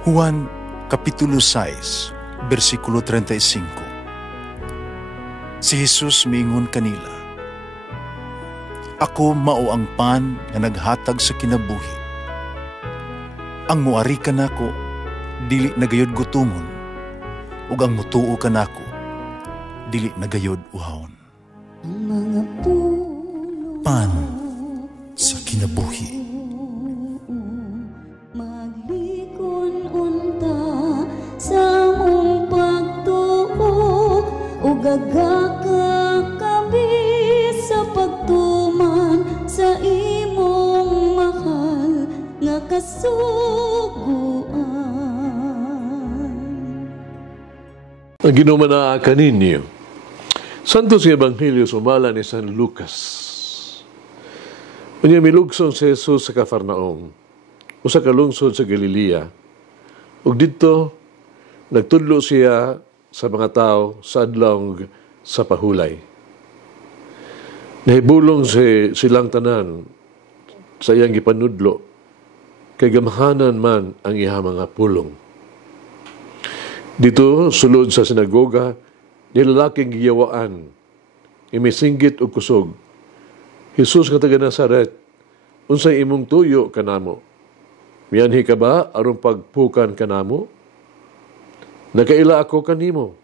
Juan Kapitulo 6, versikulo 35. Si Jesus miingon kanila, "Ako mao ang pan nga naghatag sa kinabuhi. Ang muari kanako dili nagayod gutomon, ug ang mutuo kanako dili nagayod uhawon." Pan sa kinabuhi. Gagaka kami sa pagtuman sa imong mahal nga kasuguan. Ang ginumana kaninyo, Santos nga Ebanghelyo sumala ni San Lucas. Unya milugson si Jesus sa Cafarnaum, usa ka lungsod sa Galilea, ug didto nagtudlo siya sa mga tao sa adlaw sa pahulay. Nahibulong silang tanan sa iyang gipanudlo, kay gamhanan man ang iya mga pulong. Dito, sulod sa sinagoga, nilalaking giyawaan, imisinggit o kusog, Jesus nga taga Nazaret, unsay imong tuyo kanamo? Miyanhi ka ba aron pagpukan kanamo? Nakaila ako kanimo,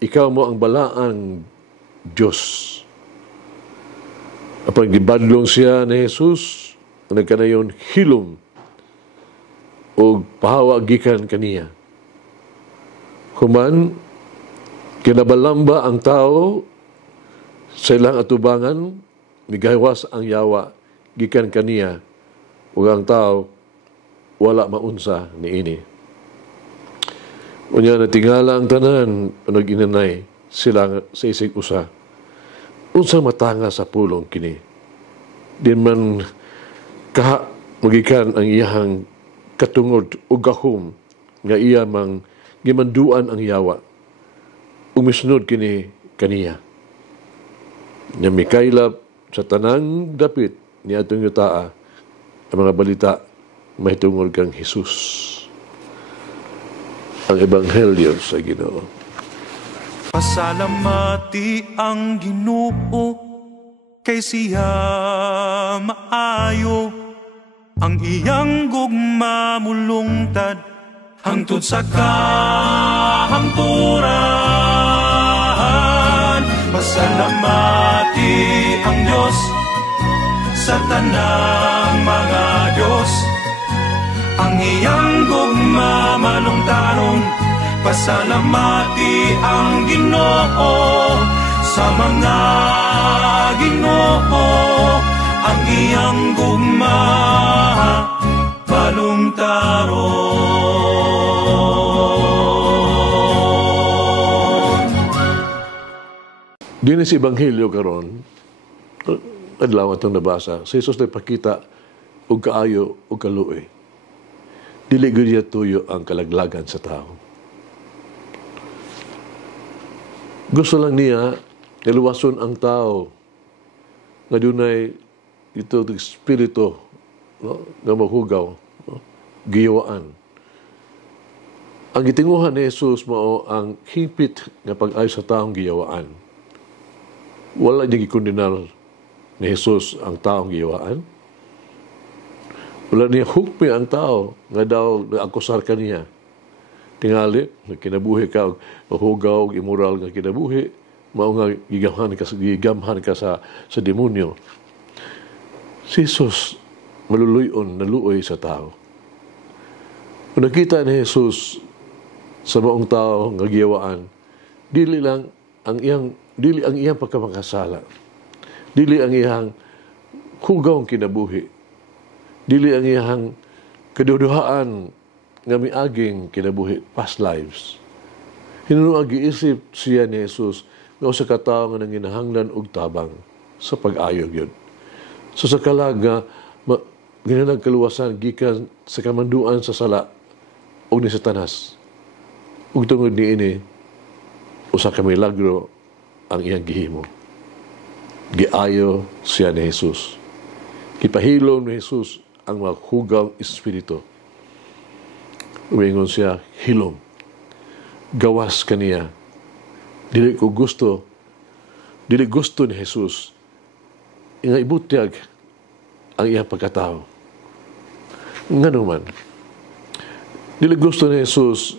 ikaw mo ang balaang Diyos. Apang gibadlong siya ni Jesus, nagkanayon hilom o pahawa gikan kaniya. Human, kinabalamba ang tao sa ilang atubangan, migawas ang yawa gikan kaniya, ug ang tao wala maunsa niini. Unya natingala ang tanan, nag-inanay sila sa isig usa. Unsa matanga sa pulong kini? Di man kaha magikan ang iyahang katungod o gahom nga iya mang gimanduan ang yawa. Umisnod kini kaniya. Nya mikaylap sa tanang dapit ni atong yutaa ang mga balita mahitungod kang Jesus. Ang Ebanghelyo sa Ginoo. Pasalamati ang Ginoo kay siya maayo, ang iyang gugma mulungtad hangtod sa kahangturan. Pasalamati ang Diyos sa tanang mga Diyos, ang iyang gugma malungtaron. Pasalamati ang Ginoo sa mga Ginoo, ang iyang gugma malungtaron. Dini sa Ebanghelyo karon, adlaw atong nabasa, si Jesus nagpakita og kaayo og kaluoy. Dili gyud niya tuyo ang kalaglagan sa tao. Gusto lang niya iluwason ang tao nga dunay ito espiritu, no, nga mahugaw, no, giyawaan. Ang gitinguhan ni Jesus mao ang hipit nga pag-ayo sa taong giyawaan. Wala niya gikondenar ni Jesus ang taong giyawaan. Wala niya hukmi ang tao nga daw naakusar ka niya. Tingali, kinabuhi ka, mahugaw, immoral nga kinabuhi, mao nga gigamhan ka sa demonyo. Si Jesus maluluyon, naluoy sa tao. Kung nakita ni Jesus sa maong tao nga giyawaan, dili ang iyang pagkamakasala. Dili ang iyang hugaw kinabuhi. Dili ang iyang kaduduhaan nga miaging kinabuhi, past lives. Hinuno ang giisip siya ni Jesus nga usa ka tawo nga nanginahanglan og tabang sa pag-ayog yun. So sa kalag nga ginanag kaluwasan gikan sa kamanduan sa sala o ni Satanas. Ug tungod niini usa ka milagro ang iyang gihimo. Giayo siya ni Jesus. Gipahilom ni Jesus ang maghugaw espiritu. Umingon siya, hilom. Gawas kaniya. Dili gusto ni Jesus nga ibutyag ang iyang pagkatao. Nga naman, dili gusto ni Jesus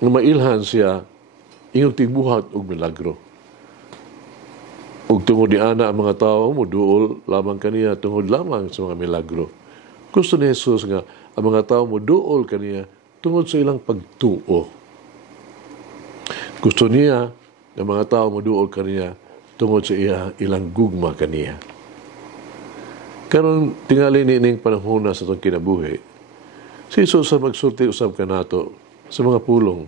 nga mailhan siya ingong tigbuhat og milagro. Ug tungod ni ana ang mga tao moduol lamang kaniya tungod lamang sa mga milagro. Gusto ni Jesus nga ang mga tao moduol kaniya tungod sa ilang pagtuo. Gusto niya nga mga tao moduol kaniya tungod sa ilang gugma kaniya. Karon tingali nining panahon sa itong kinabuhi, si Jesus sa magsulti usab kanato sa mga pulong,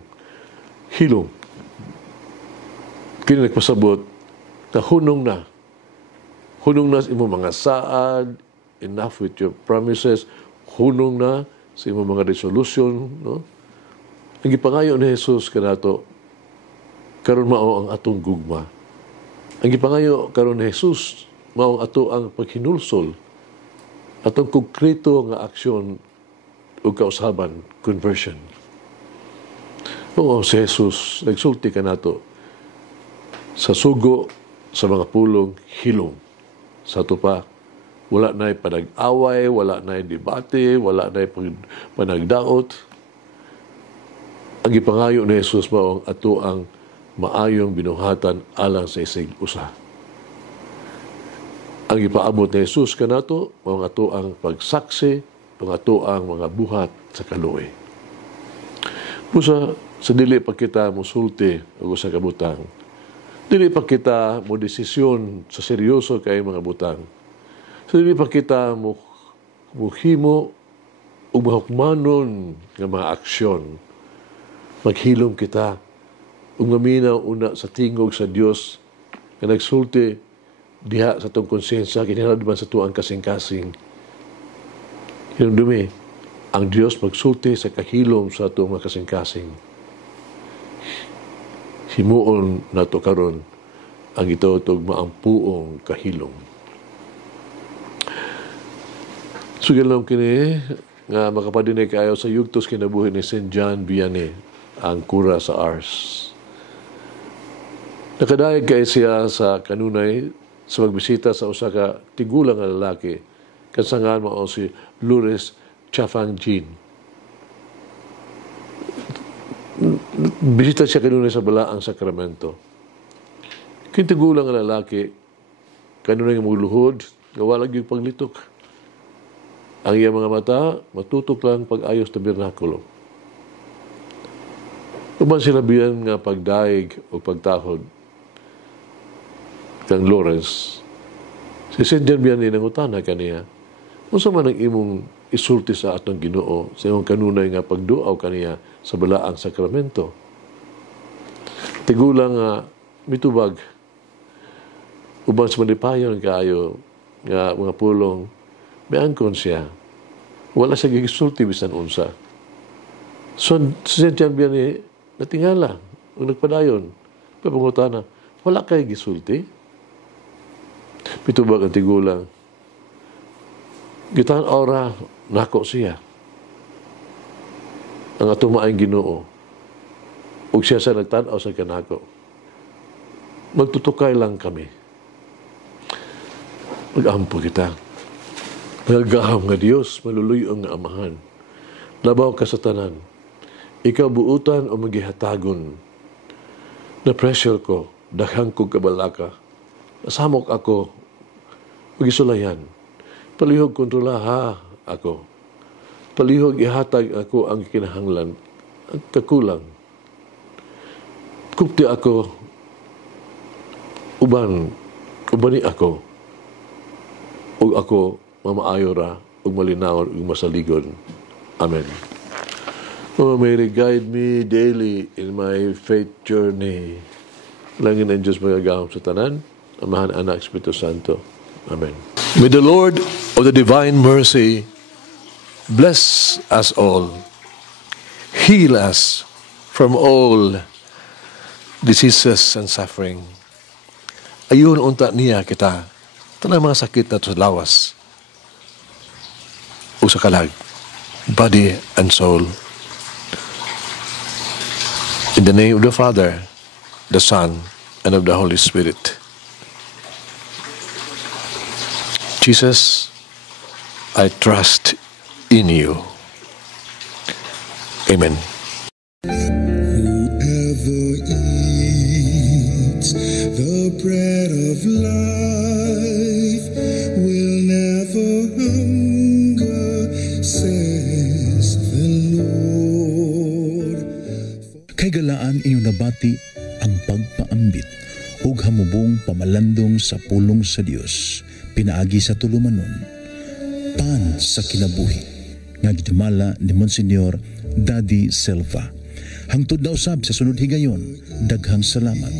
hilom. Kini nagpasabot na hunong na sa imong mga saad, enough with your promises, hunong na sa imong mga resolution, no? Ang gipangayo ni Jesus kanato karon mao ang atong gugma. Ang gipangayo karon ni Jesus mao ang ato ang paghinulsol, atong konkreto nga aksyon o kausaban, conversion. Oo, si Jesus nagsulti kanato sa sugo sa mga pulong hilom. Sa ito pa, wala na'y panag-away, wala na'y debate, wala na'y panagdaot. Ang ipangayo ni Jesus mao ang ato ang maayong binuhatan alang sa isig usa. Ang ipaabot ni Jesus kanato mao ang ato ang pagsaksi, ang ato ang mga buhat sa kaluoy. Pusa sa dili pa kita mosulti og usa ka butang. Dili pa kita mo desisyon sa seryoso kay mga butang. So, dili pa kita muhimo o mahukmanon nga mga aksyon. Maghilom kita o maminaw una sa tingog sa Dios nga nagsulti diha sa itong konsensya, kinahanglan sa tuang kasing-kasing. Hinumdumi, ang Dios magsulti sa kahilom sa itong mga kasing-kasing. Himuon na ito karon ang ito maampuong kahilom. Sugilam kini nga makapadinay kayo sa yugtos kinabuhi ni St. John Vianney, ang kura sa Ars. Nakadayag kay siya sa kanunay sa magbisita sa usa ka tigulang nga lalaki kasangan mao si Lourdes Chafang-Jin. Bisita siya kanunay sa Balaang Sakramento. Kintigulang nga lalaki kanunay nga magluhod nga walag yung paglitok. Ang iyang mga mata matutok lang pag-ayos tabernakulo. Uban sila biyan nga pagdaig o pagtahod kang Lawrence, si St. John Vianney nangutana kaniya, unsa man ang imong isulti sa atong Ginoo sa imong kanunay nga pagduaw kaniya sa Balaang Sakramento. Tigulang nga mitubag uban sa malipayon kaayo nga mga pulong miangkon siya. Wala siya gisulti bisan unsa. So si St. John Vianney natingala ug nagpadayon. Papangutana, wala kay gisulti? Mitubag ang tigulang. Gitan ora nako siya. Ang atong maayong Ginoo. Ug siya sa nagtan-aw sa kanako. Magtutukay lang kami. Mag-ampo kita. Nagaham nga Dios, maluluyo nga amahan. Labaw ka sa tanan. Ikaw buutan o magihatagon. Na pressure ko, daghang kong kabalaka. Nasamok ako, magisulayan. Palihog kontrolaha ako. Palihog ihatag ako ang kinahanglan. Ang kakulang. Kupti ako, ubani ako. Ug ako, mamaayo ra, ug malinaw, ug masaligon. Amen. Oh, may guide me daily in my faith journey. Langin ang Diyos magagahom sa tanan. Amahan, Anak, Espiritu Santo. Amen. May the Lord of the divine mercy bless us all, heal us from all diseases and suffering. Ayun unta niya kita, tanang mga sakit na sa lawas o sa kalag, body and soul. In the name of the Father, the Son, and of the Holy Spirit. Jesus, I trust in you. Amen. Whoever eats the bread of life will never hunger, says the Lord. Kay galaan inyong nabati ang pagpaambit ug hamubong pamalandong sa pulong sa Dios pinaagi sa tulumanon. Pan sa kinabuhi nga gidumala ni Monsignor Daddy Silva. Hangtod na usab sa sunod higayon, daghang salamat.